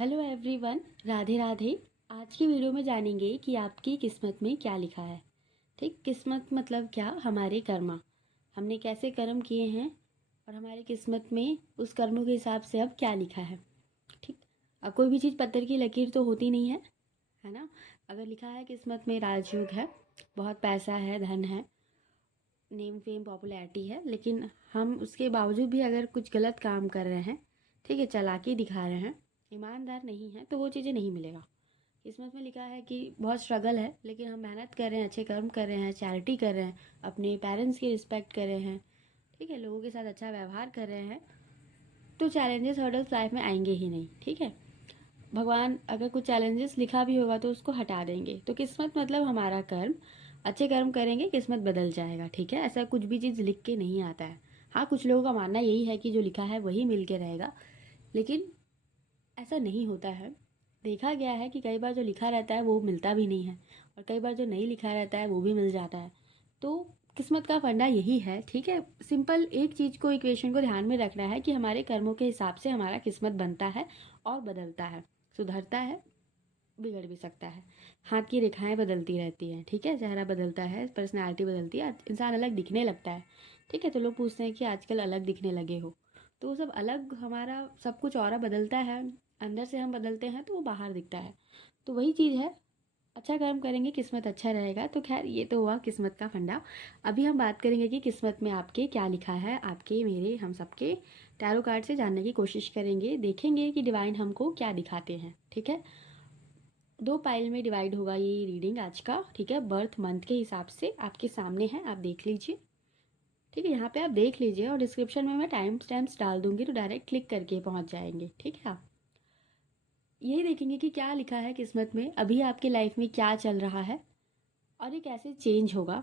Hello everyone, Radhe Radhe. आज की video में जानेंगे कि आपकी किस्मत में क्या लिखा है। ठीक, किस्मत मतलब क्या? हमारे कर्मा, हमने कैसे कर्म किए हैं और हमारी किस्मत में उस कर्मों के हिसाब से अब क्या लिखा है। ठीक, अब कोई भी चीज़ पत्थर की लकीर तो होती नहीं है ना। अगर लिखा है किस्मत में राजयोग है, बहुत पैसा है, धन है, नेम फेम पॉपुलैरिटी है, लेकिन हम उसके बावजूद भी अगर कुछ गलत काम कर रहे हैं, ठीक है, चालाकी दिखा रहे हैं, ईमानदार नहीं है, तो वो चीज़ें नहीं मिलेगा। किस्मत में लिखा है कि बहुत स्ट्रगल है, लेकिन हम मेहनत कर रहे हैं, अच्छे कर्म कर रहे हैं, चैरिटी कर रहे हैं, अपने पेरेंट्स की रिस्पेक्ट कर रहे हैं, ठीक है, लोगों के साथ अच्छा व्यवहार कर रहे हैं, तो चैलेंजेस हर्डल्स लाइफ में आएंगे ही नहीं। ठीक है, भगवान अगर कुछ चैलेंजेस लिखा भी होगा तो उसको हटा देंगे। तो किस्मत मतलब हमारा कर्म, अच्छे कर्म करेंगे किस्मत बदल जाएगा। ठीक है, ऐसा कुछ भी चीज़ लिख के नहीं आता है। हाँ, कुछ लोगों का मानना यही है कि जो लिखा है वही मिल के रहेगा, लेकिन ऐसा नहीं होता है। देखा गया है कि कई बार जो लिखा रहता है वो मिलता भी नहीं है, और कई बार जो नहीं लिखा रहता है वो भी मिल जाता है। तो किस्मत का फंडा यही है। ठीक है, सिंपल एक चीज़ को, इक्वेशन को ध्यान में रखना है कि हमारे कर्मों के हिसाब से हमारा किस्मत बनता है और बदलता है, सुधरता है, बिगड़ भी सकता है। हाथ की रेखाएं बदलती रहती हैं, ठीक है, चेहरा बदलता है, पर्सनैलिटी बदलती है, इंसान अलग दिखने लगता है। ठीक है, तो लोग पूछते हैं कि आजकल अलग दिखने लगे हो, तो वो सब अलग, हमारा सब कुछ और बदलता है, अंदर से हम बदलते हैं तो वो बाहर दिखता है। तो वही चीज़ है, अच्छा कर्म करेंगे किस्मत अच्छा रहेगा। तो खैर, ये तो हुआ किस्मत का फंडा। अभी हम बात करेंगे कि किस्मत में आपके क्या लिखा है, आपके, मेरे, हम सबके। टैरो कार्ड से जानने की कोशिश करेंगे, देखेंगे कि डिवाइन हमको क्या दिखाते हैं। ठीक है, दो पाइल में डिवाइड होगा ये रीडिंग आज का। ठीक है, बर्थ मंथ के हिसाब से आपके सामने है, आप देख लीजिए। ठीक है, यहाँ पे आप देख लीजिए, और डिस्क्रिप्शन में मैं टाइम स्टैम्प्स डाल दूंगी, तो डायरेक्ट क्लिक करके पहुँच जाएंगे। ठीक है, आप यही देखेंगे कि क्या लिखा है किस्मत में, अभी आपकी लाइफ में क्या चल रहा है और ये कैसे चेंज होगा,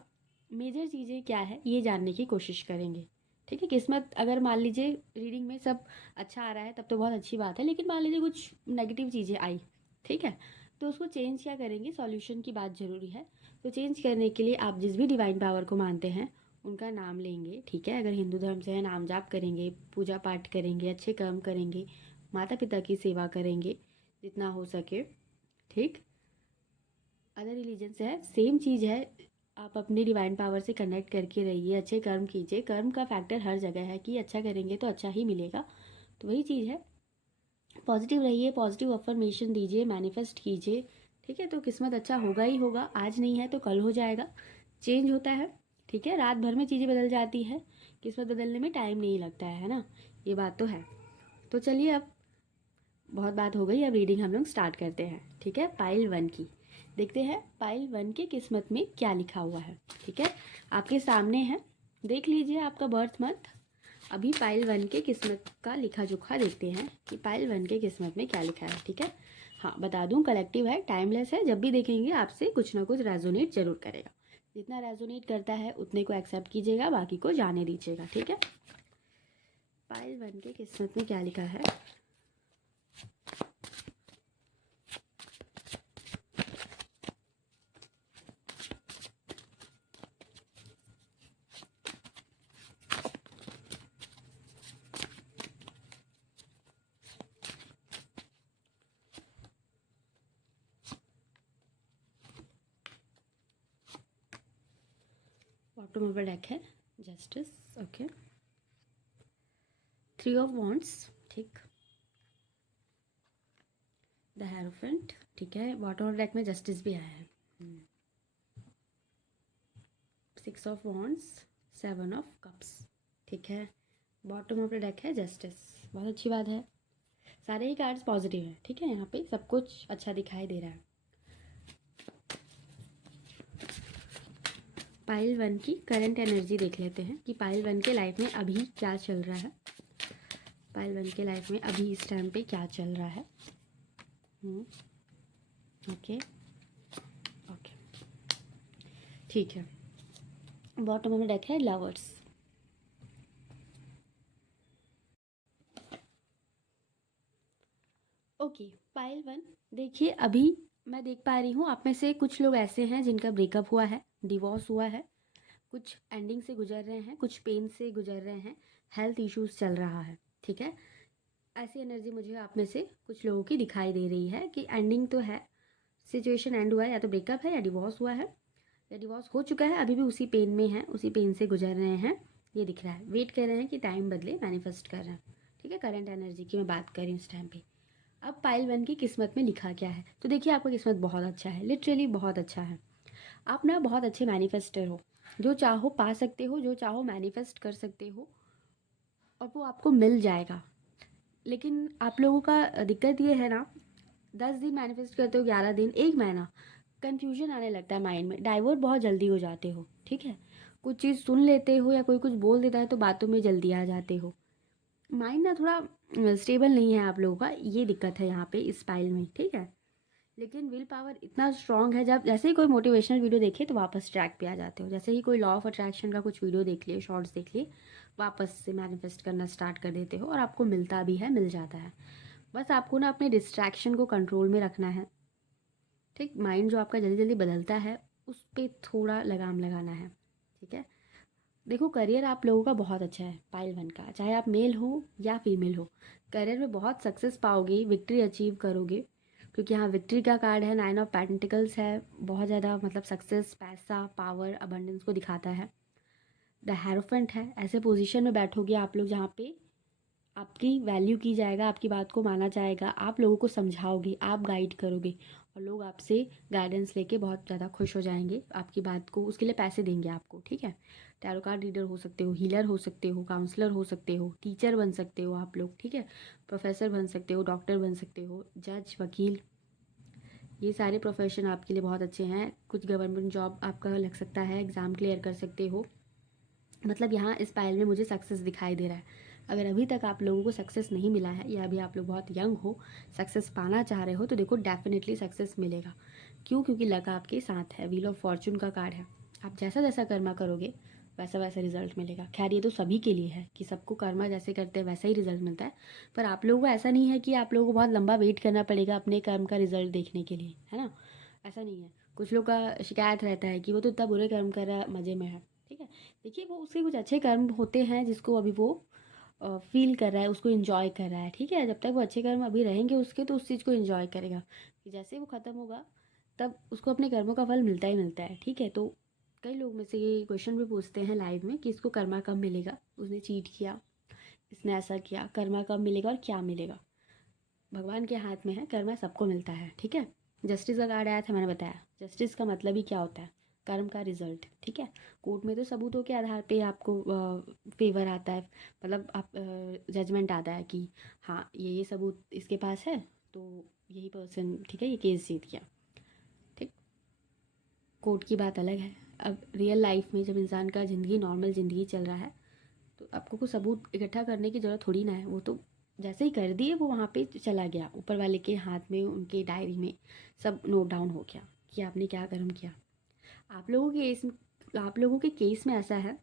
मेजर चीज़ें क्या है, ये जानने की कोशिश करेंगे। ठीक है, किस्मत अगर मान लीजिए रीडिंग में सब अच्छा आ रहा है तब तो बहुत अच्छी बात है, लेकिन मान लीजिए कुछ नेगेटिव चीज़ें आई, ठीक है, तो उसको चेंज क्या करेंगे, सॉल्यूशन की बात ज़रूरी है। तो चेंज करने के लिए आप जिस भी डिवाइन पावर को मानते हैं उनका नाम लेंगे। ठीक है, अगर हिंदू धर्म से है, नाम जाप करेंगे, पूजा पाठ करेंगे, अच्छे कर्म करेंगे, माता पिता की सेवा करेंगे जितना हो सके। ठीक, अदर रिलीजन से है, सेम चीज़ है। आप अपनी डिवाइन पावर से कनेक्ट करके रहिए, अच्छे कर्म कीजिए। कर्म का फैक्टर हर जगह है कि अच्छा करेंगे तो अच्छा ही मिलेगा, तो वही चीज़ है। पॉजिटिव रहिए, पॉजिटिव अफर्मेशन दीजिए, मैनिफेस्ट कीजिए। ठीक है, तो किस्मत अच्छा होगा ही होगा, आज नहीं है तो कल हो जाएगा। चेंज होता है, ठीक है, रात भर में चीज़ें बदल जाती है, किस्मत बदलने में टाइम नहीं लगता है ना, ये बात तो है। तो चलिए, अब बहुत बात हो गई, अब रीडिंग हम लोग स्टार्ट करते हैं। ठीक है, पाइल 1 की देखते हैं, पाइल 1 के किस्मत में क्या लिखा हुआ है। ठीक है, आपके सामने है, देख लीजिए आपका बर्थ मंथ। अभी पाइल 1 के किस्मत का लिखा जोखा देखते हैं कि पाइल 1 के किस्मत में क्या लिखा है। ठीक है, हाँ बता दूं, कलेक्टिव है, टाइमलेस है, जब भी देखेंगे आपसे कुछ ना कुछ रेजोनेट जरूर करेगा। जितना रेजोनेट करता है उतने को एक्सेप्ट कीजिएगा, बाकी को जाने दीजिएगा। ठीक है, पाइल 1 के किस्मत में क्या लिखा है। बॉटम ऑफ द डेक है जस्टिस, ओके, 3 ऑफ वॉन्ड्स, ठीक, द हेरोफेंट, ठीक है, बॉटम ऑफ डेक में जस्टिस भी आया है, 6 ऑफ वॉन्ड्स, 7 ऑफ कप्स, ठीक है, बॉटम ऑफ द डेक है जस्टिस, बहुत अच्छी बात है, सारे ही कार्ड्स पॉजिटिव है। ठीक है, यहाँ पे सब कुछ अच्छा दिखाई दे रहा है। पाइल 1 की करंट एनर्जी देख लेते हैं कि पाइल 1 के लाइफ में अभी क्या चल रहा है। पाइल 1 के लाइफ में अभी इस टाइम पे क्या चल रहा है। ओके ओके, ठीक है, बॉटम ऑफ द डेक है लवर्स, ओके, पाइल 1, देखिए अभी मैं देख पा रही हूँ आप में से कुछ लोग ऐसे हैं जिनका ब्रेकअप हुआ है, डिवोर्स हुआ है, कुछ एंडिंग से गुजर रहे हैं, कुछ पेन से गुजर रहे हैं, हेल्थ इश्यूज चल रहा है। ठीक है, ऐसी एनर्जी मुझे आप में से कुछ लोगों की दिखाई दे रही है कि एंडिंग तो है, सिचुएशन एंड हुआ है, या तो ब्रेकअप है या डिवोर्स हुआ है या डिवोर्स हो चुका है, अभी भी उसी पेन में है, उसी पेन से गुजर रहे हैं, ये दिख रहा है। वेट कर रहे हैं कि टाइम बदले, मैनिफेस्ट कर रहे हैं। ठीक है, करंट एनर्जी की मैं बात कर रही हूँ इस टाइम पे। अब पाइल 1 की किस्मत में लिखा क्या है, तो देखिए आपका किस्मत बहुत अच्छा है, लिटरली बहुत अच्छा है। आप ना बहुत अच्छे मैनिफेस्टर हो, जो चाहो पा सकते हो, जो चाहो मैनिफेस्ट कर सकते हो, और वो आपको मिल जाएगा। लेकिन आप लोगों का दिक्कत ये है ना, 10 दिन मैनिफेस्ट करते हो, 11 दिन, 1 महीना कन्फ्यूजन आने लगता है माइंड में, डाइवर्ट बहुत जल्दी हो जाते हो। ठीक है, कुछ चीज़ सुन लेते हो या कोई कुछ बोल देता है तो बातों में जल्दी आ जाते हो। माइंड ना थोड़ा स्टेबल नहीं है आप लोगों का, ये दिक्कत है यहाँ पे इस फाइल में। ठीक है, लेकिन विल पावर इतना स्ट्रांग है, जब जैसे ही कोई मोटिवेशनल वीडियो देखे तो वापस ट्रैक पे आ जाते हो, जैसे ही कोई लॉ ऑफ अट्रैक्शन का कुछ वीडियो देख लिए, शॉर्ट्स देख लिए, वापस से मैनिफेस्ट करना स्टार्ट कर देते हो और आपको मिलता भी है, मिल जाता है। बस आपको ना अपने डिस्ट्रैक्शन को कंट्रोल में रखना है। ठीक, माइंड जो आपका जल्दी जल्दी बदलता है उस पर थोड़ा लगाम लगाना है। ठीक है, देखो करियर आप लोगों का बहुत अच्छा है, पाइल 1 का, चाहे आप मेल हो या फीमेल हो, करियर में बहुत सक्सेस पाओगे, विक्ट्री अचीव करोगे, क्योंकि यहाँ विक्ट्री का कार्ड है, 9 ऑफ पेंटिकल्स है, बहुत ज़्यादा मतलब सक्सेस, पैसा, पावर, अबंडेंस को दिखाता है। द हेरोफेंट है, ऐसे पोजीशन में बैठोगे आप लोग जहाँ पे आपकी वैल्यू की जाएगा, आपकी बात को माना जाएगा, आप लोगों को समझाओगे, आप गाइड करोगे, और लोग आपसे गाइडेंस लेके बहुत ज़्यादा खुश हो जाएंगे, आपकी बात को, उसके लिए पैसे देंगे आपको। ठीक है, टैरो कार्ड रीडर हो सकते हो, हीलर हो सकते हो, काउंसलर हो सकते हो, टीचर बन सकते हो आप लोग। ठीक है, प्रोफेसर बन सकते हो, डॉक्टर बन सकते हो, जज, वकील, ये सारे प्रोफेशन आपके लिए बहुत अच्छे हैं। कुछ गवर्नमेंट जॉब आपका लग सकता है, एग्ज़ाम क्लियर कर सकते हो। मतलब यहाँ इस पायल में मुझे सक्सेस दिखाई दे रहा है। अगर अभी तक आप लोगों को सक्सेस नहीं मिला है, या अभी आप लोग बहुत यंग हो, सक्सेस पाना चाह रहे हो, तो देखो डेफिनेटली सक्सेस मिलेगा। क्यों? क्योंकि लक आपके साथ है, व्हील ऑफ फॉर्चून का कार्ड है। आप जैसा जैसा कर्मा करोगे वैसा वैसा रिजल्ट मिलेगा। खैर ये तो सभी के लिए है कि सबको कर्मा जैसे करते हैं वैसा ही रिजल्ट मिलता है, पर आप लोगों को ऐसा नहीं है कि आप लोगों को बहुत लंबा वेट करना पड़ेगा अपने कर्म का रिजल्ट देखने के लिए, है ना? ऐसा नहीं है। कुछ लोग का शिकायत रहता है कि वो तो इतना बुरे कर्म कर रहा है, मज़े में है। ठीक है, देखिए वो उसके कुछ अच्छे कर्म होते हैं जिसको अभी वो फील कर रहा है, उसको इन्जॉय कर रहा है। ठीक है, जब तक वो अच्छे कर्म अभी रहेंगे उसके, तो उस चीज़ को इन्जॉय करेगा, कि जैसे वो ख़त्म होगा तब उसको अपने कर्मों का फल मिलता ही मिलता है। ठीक है, तो कई लोग में से ये क्वेश्चन भी पूछते हैं लाइव में कि इसको कर्मा कब मिलेगा, उसने चीट किया, इसने ऐसा किया, कर्मा कब मिलेगा और क्या मिलेगा। भगवान के हाथ में है, कर्मा सबको मिलता है। ठीक है, जस्टिस का कार्ड आया था, मैंने बताया जस्टिस का मतलब ही क्या होता है, कर्म का रिजल्ट। ठीक है, कोर्ट में तो सबूतों के आधार पे आपको फेवर आता है, मतलब आप जजमेंट आता है कि हाँ ये सबूत इसके पास है, तो यही पर्सन, ठीक है, ये केस जीत गया। ठीक, कोर्ट की बात अलग है। अब रियल लाइफ में जब इंसान का ज़िंदगी, नॉर्मल ज़िंदगी चल रहा है, तो आपको कुछ सबूत इकट्ठा करने की ज़रूरत थोड़ी ना है, वो तो जैसे ही कर दिए वो वहाँ पे चला गया, ऊपर वाले के हाथ में, उनके डायरी में सब नोट डाउन हो गया कि आपने क्या कर्म किया। आप लोगों के केस में ऐसा है,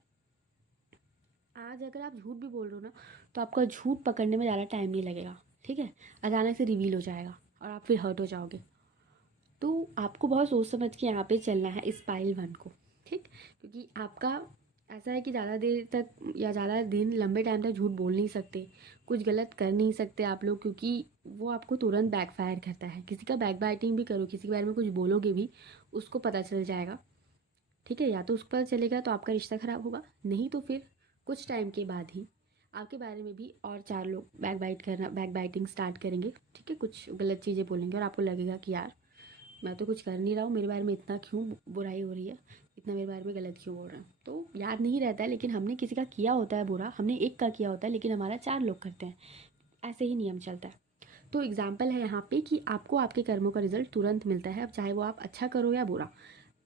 आज अगर आप झूठ भी बोल रहे हो ना, तो आपका झूठ पकड़ने में ज़्यादा टाइम नहीं लगेगा। ठीक है, अचानक से रिवील हो जाएगा और आप फिर हर्ट हो जाओगे। तो आपको बहुत सोच समझ के यहाँ पे चलना है इस पाइल 1 को। ठीक, क्योंकि आपका ऐसा है कि ज़्यादा देर तक या ज़्यादा दिन, लंबे टाइम तक झूठ बोल नहीं सकते, कुछ गलत कर नहीं सकते आप लोग, क्योंकि वो आपको तुरंत बैकफायर करता है। किसी का बैक बाइटिंग भी करो, किसी के बारे में कुछ बोलोगे भी, उसको पता चल जाएगा। ठीक है, या तो उसको पता चलेगा तो आपका रिश्ता ख़राब होगा, नहीं तो फिर कुछ टाइम के बाद ही आपके बारे में भी और 4 लोग बैक बाइटिंग स्टार्ट करेंगे। ठीक है, कुछ गलत चीज़ें बोलेंगे और आपको लगेगा कि यार मैं तो कुछ कर नहीं रहा हूँ, मेरे बारे में इतना क्यों बुराई हो रही है, इतना मेरे बारे में गलत क्यों बोल रहे हैं। तो याद नहीं रहता है, लेकिन हमने किसी का किया होता है बुरा, हमने एक का किया होता है लेकिन हमारा 4 लोग करते हैं, ऐसे ही नियम चलता है। तो एग्जाम्पल है यहाँ पे कि आपको आपके कर्मों का रिजल्ट तुरंत मिलता है, अब चाहे वो आप अच्छा करो या बुरा।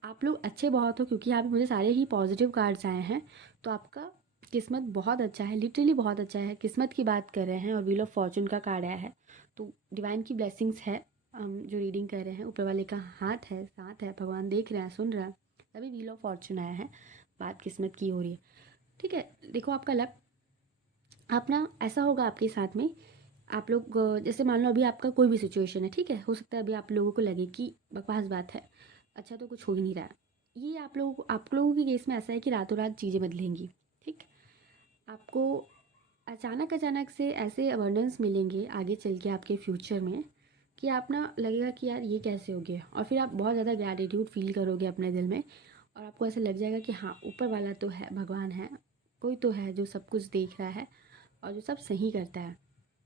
आप लोग अच्छे बहुत हो, क्योंकि यहाँ पे मुझे सारे ही पॉजिटिव कार्ड्स आए हैं, तो आपका किस्मत बहुत अच्छा है, लिटरली बहुत अच्छा है। किस्मत की बात कर रहे हैं और व्हील ऑफ फॉर्चून का कार्ड आया है, तो डिवाइन की ब्लेसिंग्स है। हम जो रीडिंग कर रहे हैं, ऊपर वाले का हाथ है, साथ है, भगवान देख रहे हैं, सुन रहे हैं, तभी व्हील ऑफ फॉर्चून आया है, बात किस्मत की हो रही है। ठीक है, देखो आपका लक, आप ना ऐसा होगा आपके साथ में, आप लोग जैसे मान लो अभी आपका कोई भी सिचुएशन है, ठीक है, हो सकता है अभी आप लोगों को लगे कि बकवास बात है, अच्छा तो कुछ हो ही नहीं रहा है। ये आप लोगों के केस में ऐसा है कि रातों रात चीज़ें बदलेंगी। ठीक, आपको अचानक अचानक से ऐसे अबंडेंस मिलेंगे आगे चल के आपके फ्यूचर में कि आप ना लगेगा कि यार ये कैसे हो गया, और फिर आप बहुत ज़्यादा ग्रैटिट्यूड फील करोगे अपने दिल में, और आपको ऐसा लग जाएगा कि हाँ, ऊपर वाला तो है, भगवान है, कोई तो है जो सब कुछ देख रहा है और जो सब सही करता है।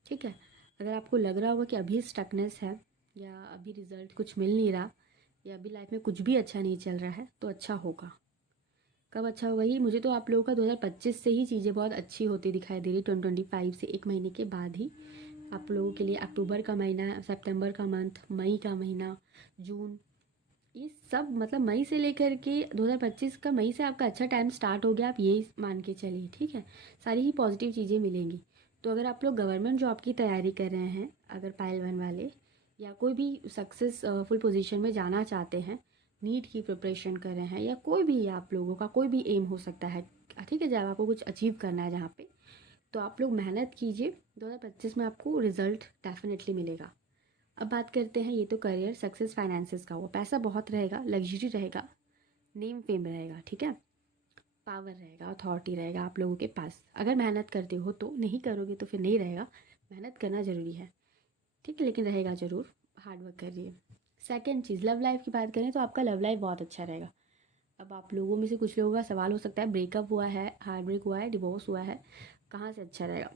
ठीक है, अगर आपको लग रहा होगा कि अभी स्टकनेस है, या अभी रिज़ल्ट कुछ मिल नहीं रहा, या अभी लाइफ में कुछ भी अच्छा नहीं चल रहा है, तो अच्छा होगा। कब अच्छा होगा? ही मुझे तो आप लोगों का 2025 से ही चीज़ें बहुत अच्छी होती दिखाई दे रही। 2025 से 1 महीने के बाद ही आप लोगों के लिए अक्टूबर का महीना, सितंबर का मंथ, मई का महीना, जून, ये सब मतलब मई से लेकर के 2025 का मई से आपका अच्छा टाइम स्टार्ट हो गया, आप ये मान के चलिए। ठीक है, सारी ही पॉजिटिव चीज़ें मिलेंगी। तो अगर आप लोग गवर्नमेंट जॉब की तैयारी कर रहे हैं, अगर पाइल वन वाले, या कोई भी सक्सेसफुल पोजीशन में जाना चाहते हैं, नीट की प्रिपरेशन कर रहे हैं, या कोई भी आप लोगों का कोई भी एम हो सकता है, ठीक है, जब आपको कुछ अचीव करना है जहाँ पे, तो आप लोग मेहनत कीजिए। 2025 में आपको रिजल्ट डेफिनेटली मिलेगा। अब बात करते हैं, ये तो करियर सक्सेस फाइनेंसेस का हुआ। पैसा बहुत रहेगा, लग्जरी रहेगा, नेम फेम रहेगा, ठीक है, पावर रहेगा, अथॉरिटी रहेगा आप लोगों के पास। अगर मेहनत करते हो तो, नहीं करोगे तो फिर नहीं रहेगा। मेहनत करना ज़रूरी है, ठीक है, लेकिन रहेगा ज़रूर, हार्ड वर्क करिए। सेकेंड चीज़, लव लाइफ की बात करें तो आपका लव लाइफ बहुत अच्छा रहेगा। अब आप लोगों में से कुछ लोगों का सवाल हो सकता है, ब्रेकअप हुआ है, हार्ट ब्रेक हुआ है, डिवोर्स हुआ है, कहाँ से अच्छा रहेगा?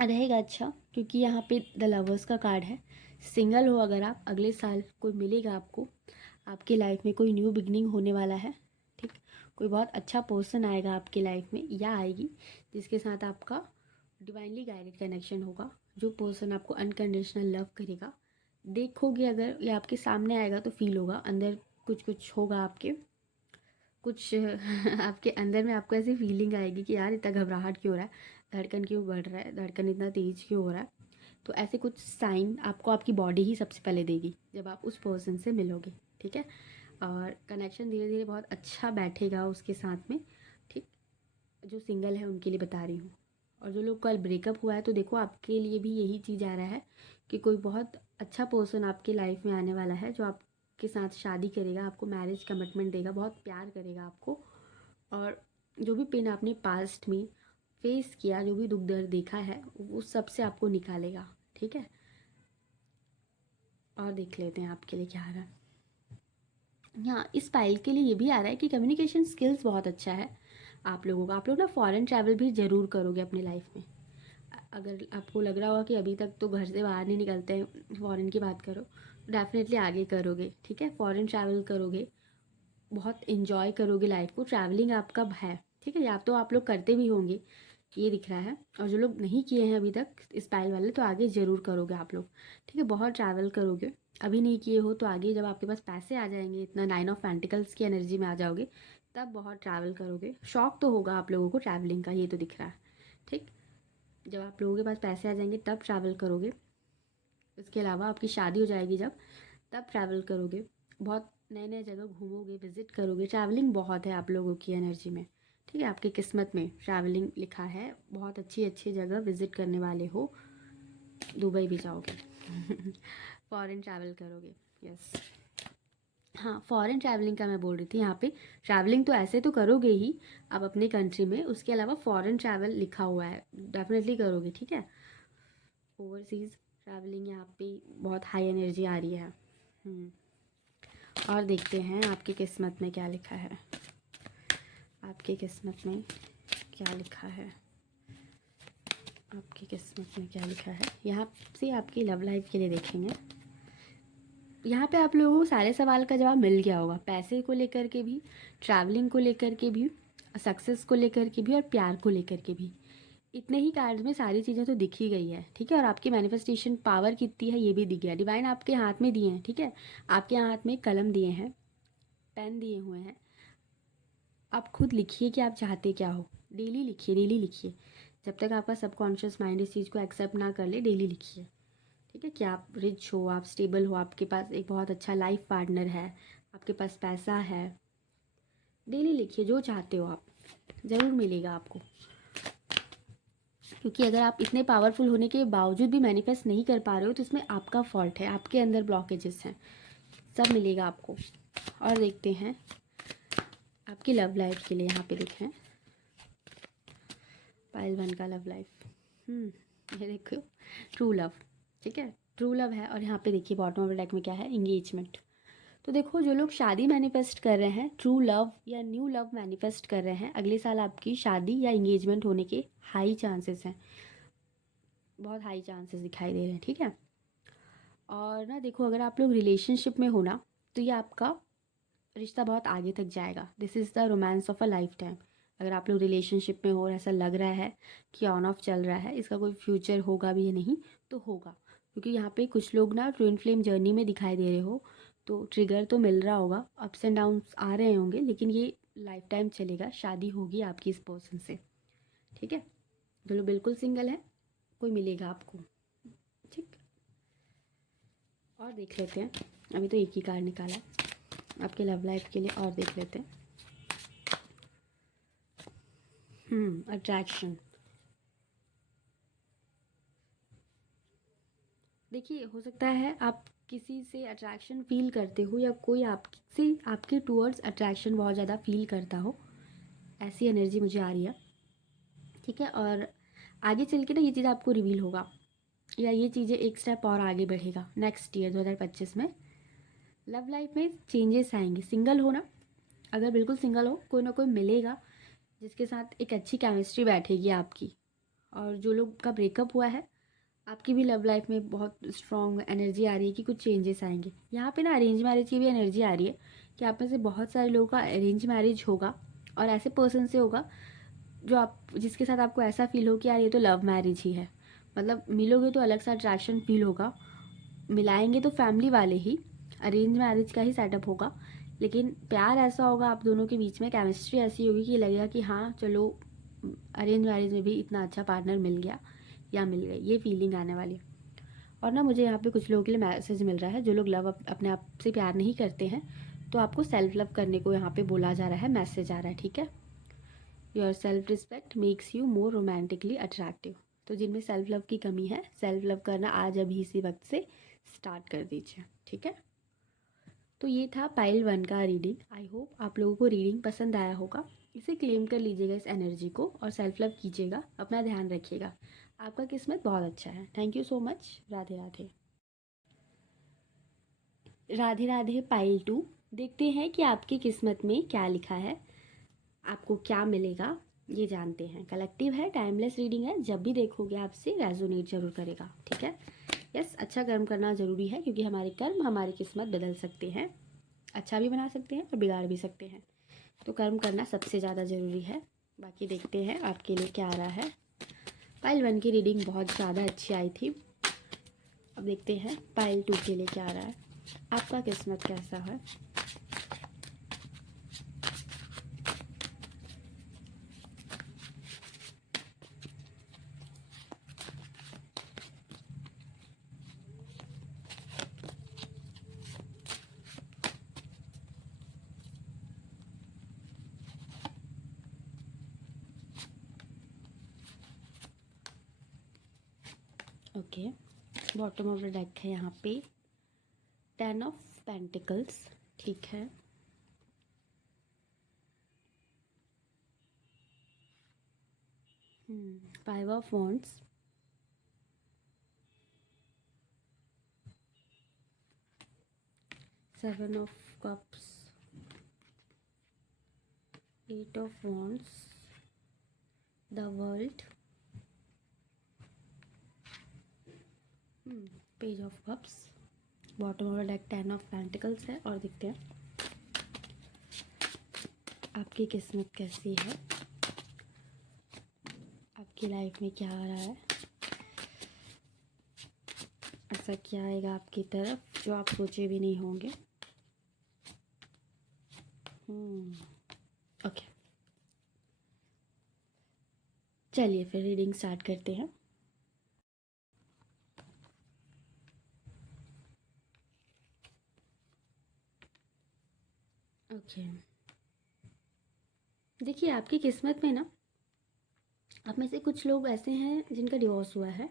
रहेगा अच्छा, क्योंकि यहाँ पे द लवर्स का कार्ड है। सिंगल हो अगर आप, अगले साल कोई मिलेगा आपको, आपकी लाइफ में कोई न्यू बिगनिंग होने वाला है। ठीक, कोई बहुत अच्छा पर्सन आएगा आपकी लाइफ में, या आएगी, जिसके साथ आपका डिवाइनली गाइडेड कनेक्शन होगा। जो पर्सन आपको अनकंडीशनल लव करेगा, देखोगे अगर, या आपके सामने आएगा तो फील होगा, अंदर कुछ कुछ होगा आपके, कुछ आपके अंदर में आपको ऐसी फीलिंग आएगी कि यार इतना घबराहट क्यों हो रहा है, धड़कन क्यों बढ़ रहा है, धड़कन इतना तेज क्यों हो रहा है। तो ऐसे कुछ साइन आपको आपकी बॉडी ही सबसे पहले देगी जब आप उस पर्सन से मिलोगे। ठीक है, और कनेक्शन धीरे धीरे बहुत अच्छा बैठेगा उसके साथ में। ठीक, जो सिंगल है उनके लिए बता रही हूँ। और जो लोग कल ब्रेकअप हुआ है, तो देखो आपके लिए भी यही चीज़ आ रहा है कि कोई बहुत अच्छा पर्सन आपकी लाइफ में आने वाला है, जो आपके साथ शादी करेगा, आपको मैरिज कमिटमेंट देगा, बहुत प्यार करेगा आपको। और जो भी पेन आपने पास्ट में फेस किया, जो भी दुख दर्द देखा है, वो सब से आपको निकालेगा। ठीक है, और देख लेते हैं आपके लिए क्या आ रहा है। हाँ, इस फाइल के लिए ये भी आ रहा है कि कम्युनिकेशन स्किल्स बहुत अच्छा है आप लोगों का। आप लोग ना फॉरेन ट्रैवल भी ज़रूर करोगे अपनी लाइफ में। अगर आपको लग रहा होगा कि अभी तक तो घर से बाहर नहीं निकलते हैं, फॉरेन की बात करो, डेफिनेटली आगे करोगे। ठीक है, फॉरेन ट्रैवल करोगे, बहुत इन्जॉय करोगे लाइफ को। ट्रैवलिंग आपका है, ठीक है, या तो आप लोग करते भी होंगे, ये दिख रहा है। और जो लोग नहीं किए हैं अभी तक स्टाइल वाले, तो आगे ज़रूर करोगे आप लोग। ठीक है, बहुत ट्रैवल करोगे। अभी नहीं किए हो तो आगे जब आपके पास पैसे आ जाएंगे, इतना 9 ऑफ पेंटिकल्स की एनर्जी में आ जाओगे, तब बहुत ट्रैवल करोगे। शौक तो होगा आप लोगों को ट्रैवलिंग का, ये तो दिख रहा है। ठीक, जब आप लोगों के पास पैसे आ जाएंगे तब ट्रैवल करोगे। इसके अलावा आपकी शादी हो जाएगी जब, तब ट्रैवल करोगे। बहुत नए नए जगह घूमोगे, विज़िट करोगे। ट्रैवलिंग बहुत है आप लोगों की एनर्जी में। ठीक है, आपकी किस्मत में ट्रैवलिंग लिखा है, बहुत अच्छी अच्छी जगह विज़िट करने वाले हो। दुबई भी जाओगे फॉरेन ट्रैवल करोगे, यस। हाँ, फॉरेन ट्रैवलिंग का मैं बोल रही थी। यहाँ पे ट्रैवलिंग तो ऐसे तो करोगे ही आप अपने कंट्री में, उसके अलावा फॉरेन ट्रैवल लिखा हुआ है, डेफिनेटली करोगे। ठीक है, ओवरसीज़ ट्रैवलिंग यहाँ पे बहुत हाई एनर्जी आ रही है। और देखते हैं आपकी किस्मत में क्या लिखा है। आपकी किस्मत में क्या लिखा है, आपकी किस्मत में क्या लिखा है। यहाँ से आपकी लव लाइफ के लिए देखेंगे। यहाँ पे आप लोगों को सारे सवाल का जवाब मिल गया होगा, पैसे को लेकर के भी, ट्रैवलिंग को लेकर के भी, सक्सेस को लेकर के भी, और प्यार को लेकर के भी। इतने ही कार्ड्स में सारी चीज़ें तो दिख ही गई है। ठीक है, और आपकी मैनिफेस्टेशन पावर कितनी है ये भी दिख गया। डिवाइन आपके हाथ में दिए हैं। ठीक है, आपके हाथ में कलम दिए हैं, पेन दिए हुए हैं। आप खुद लिखिए कि आप चाहते क्या हो। डेली लिखिए, डेली लिखिए, जब तक आपका सबकॉन्शियस माइंड इस चीज़ को एक्सेप्ट ना कर ले, डेली लिखिए। ठीक है, कि आप रिच हो, आप स्टेबल हो, आपके पास एक बहुत अच्छा लाइफ पार्टनर है, आपके पास पैसा है। डेली लिखिए जो चाहते हो आप, ज़रूर मिलेगा आपको। क्योंकि अगर आप इतने पावरफुल होने के बावजूद भी मैनिफेस्ट नहीं कर पा रहे हो, तो इसमें आपका फॉल्ट है, आपके अंदर ब्लॉकेजेस हैं। सब मिलेगा आपको। और देखते हैं आपकी लव लाइफ के लिए। यहाँ पे लिखे हैं पाइल वन का लव लाइफ। ये देखो, ट्रू लव। ठीक है, ट्रू लव है। और यहाँ पे देखिए बॉटम ऑफ द डेक में क्या है, इंगेजमेंट। तो देखो, जो लोग शादी मैनिफेस्ट कर रहे हैं, ट्रू लव या न्यू लव मैनिफेस्ट कर रहे हैं, अगले साल आपकी शादी या इंगेजमेंट होने के हाई चांसेस हैं, बहुत हाई चांसेस दिखाई दे रहे हैं। ठीक है, और ना देखो, अगर आप लोग रिलेशनशिप में हो ना, तो ये आपका रिश्ता बहुत आगे तक जाएगा। This is the romance of a life time. अगर आप लोग रिलेशनशिप में हो और ऐसा लग रहा है कि ऑन ऑफ चल रहा है, इसका कोई फ्यूचर होगा भी या नहीं, तो होगा। क्योंकि यहाँ पे कुछ लोग ना ट्विन फ्लेम जर्नी में दिखाई दे रहे हो, तो ट्रिगर तो मिल रहा होगा, अप्स एंड डाउन्स आ रहे होंगे, लेकिन ये लाइफ टाइम चलेगा। शादी होगी आपकी इस पर्सन से। ठीक है, जो लोग बिल्कुल सिंगल है, कोई मिलेगा आपको। ठीक, और देख लेते हैं। अभी तो एक ही कार्ड निकाला आपके लव लाइफ के लिए, और देख लेते हैं। अट्रैक्शन। देखिए, हो सकता है आप किसी से अट्रैक्शन फील करते हो, या कोई आपसे आपके टूवर्ड्स अट्रैक्शन बहुत ज़्यादा फील करता हो, ऐसी एनर्जी मुझे आ रही है। ठीक है, और आगे चल के ना ये चीज़ आपको रिवील होगा, या ये चीज़ें एक स्टेप और आगे बढ़ेगा नेक्स्ट ईयर 2025 में। लव लाइफ में चेंजेस आएंगे। सिंगल हो ना, अगर बिल्कुल सिंगल हो, कोई ना कोई मिलेगा जिसके साथ एक अच्छी केमिस्ट्री बैठेगी आपकी। और जो लोग का ब्रेकअप हुआ है, आपकी भी लव लाइफ में बहुत स्ट्रॉन्ग एनर्जी आ रही है कि कुछ चेंजेस आएंगे। यहाँ पे ना अरेंज मैरिज की भी एनर्जी आ रही है कि आप में से बहुत सारे लोगों का अरेंज मैरिज होगा, और ऐसे पर्सन से होगा जो आप, जिसके साथ आपको ऐसा फील हो कि यार ये तो लव मैरिज ही है। मतलब मिलोगे तो अलग सा अट्रैक्शन फील होगा, मिलाएंगे तो फैमिली वाले ही, अरेंज मैरिज का ही सेटअप होगा, लेकिन प्यार ऐसा होगा आप दोनों के बीच में, केमिस्ट्री ऐसी होगी कि लगेगा कि हाँ चलो, अरेंज मैरिज में भी इतना अच्छा पार्टनर मिल गया या मिल गई, ये फीलिंग आने वाली है। और ना मुझे यहाँ पे कुछ लोगों के लिए मैसेज मिल रहा है, जो लोग लव अपने आप से प्यार नहीं करते हैं, तो आपको सेल्फ लव करने को यहाँ पे बोला जा रहा है, मैसेज आ रहा है। ठीक है, your self respect makes you more romantically attractive. तो जिनमें सेल्फ लव की कमी है, सेल्फ लव करना आज अभी इसी वक्त से स्टार्ट कर दीजिए। ठीक है, तो ये था पाइल 1 का रीडिंग। आई होप आप लोगों को रीडिंग पसंद आया होगा। इसे क्लेम कर लीजिएगा, इस एनर्जी को, और सेल्फ लव कीजिएगा, अपना ध्यान रखिएगा। आपका किस्मत बहुत अच्छा है। Thank you so much. Radhe Radhe. Radhe Radhe pile 2। देखते हैं कि आपकी किस्मत में क्या लिखा है, आपको क्या मिलेगा, ये जानते हैं। कलेक्टिव है, टाइमलेस रीडिंग है, जब भी देखोगे आपसे रेजोनेट जरूर करेगा। ठीक है, यस, अच्छा कर्म करना ज़रूरी है, क्योंकि हमारे कर्म हमारी किस्मत बदल सकते हैं, अच्छा भी बना सकते हैं और बिगाड़ भी सकते हैं। तो कर्म करना सबसे ज़्यादा ज़रूरी है। बाकी देखते हैं आपके लिए क्या आ रहा है। पाइल 1 की रीडिंग बहुत ज़्यादा अच्छी आई थी। अब देखते हैं पाइल 2 के लिए क्या आ रहा है, आपका किस्मत कैसा है। Okay, bottom of the deck है यहाँ पे 10 ऑफ पेंटिकल्स। ठीक है, five of wands, 7 of cups, 8 of wands, the world, page of cups, bottom of the deck 10 of pentacles है। और देखते हैं आपकी किस्मत कैसी है, आपकी लाइफ में क्या आ रहा है, ऐसा क्या आएगा आपकी तरफ जो आप सोचे भी नहीं होंगे। ओके, चलिए फिर रीडिंग स्टार्ट करते हैं। ओके, देखिए आपकी किस्मत में ना, आप में से कुछ लोग ऐसे हैं जिनका डिवोर्स हुआ है,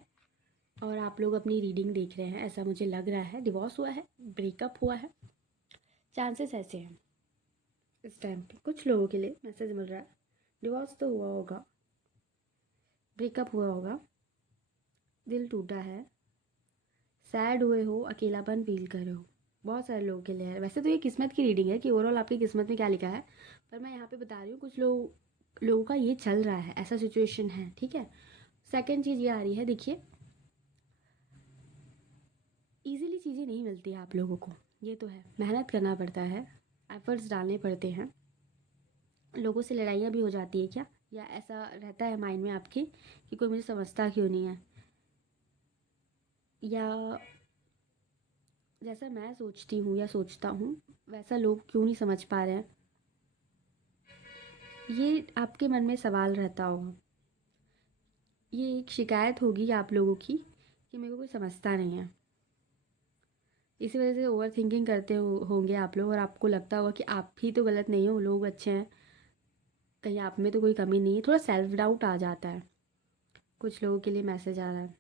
और आप लोग अपनी रीडिंग देख रहे हैं, ऐसा मुझे लग रहा है। डिवोर्स हुआ है, ब्रेकअप हुआ है, चांसेस ऐसे हैं इस टाइम पे। कुछ लोगों के लिए मैसेज मिल रहा है डिवोर्स तो हुआ होगा, ब्रेकअप हुआ होगा, दिल टूटा है, सैड हुए हो, अकेलापन फील कर रहे हो, बहुत सारे लोगों के लिए है। वैसे तो ये किस्मत की रीडिंग है कि ओवरऑल आपकी किस्मत में क्या लिखा है, पर मैं यहाँ पे बता रही हूँ कुछ लोगों का ये चल रहा है, ऐसा सिचुएशन है, ठीक है। सेकंड चीज़ ये आ रही है, देखिए ईज़िली चीज़ें नहीं मिलती आप लोगों को, ये तो है, मेहनत करना पड़ता है, एफर्ट्स डालने पड़ते हैं। लोगों से लड़ाइयाँ भी हो जाती है क्या, या ऐसा रहता है माइंड में आपके कि कोई मुझे समझता क्यों नहीं है, या जैसा मैं सोचती हूँ या सोचता हूँ वैसा लोग क्यों नहीं समझ पा रहे हैं, ये आपके मन में सवाल रहता होगा। ये एक शिकायत होगी आप लोगों की कि मेरे को कोई समझता नहीं है। इसी वजह से ओवर थिंकिंग करते होंगे आप लोग, और आपको लगता होगा कि आप ही तो गलत नहीं हो, लोग अच्छे हैं, कहीं आप में तो कोई कमी नहीं है। थोड़ा सेल्फ डाउट आ जाता है। कुछ लोगों के लिए मैसेज आ रहा है,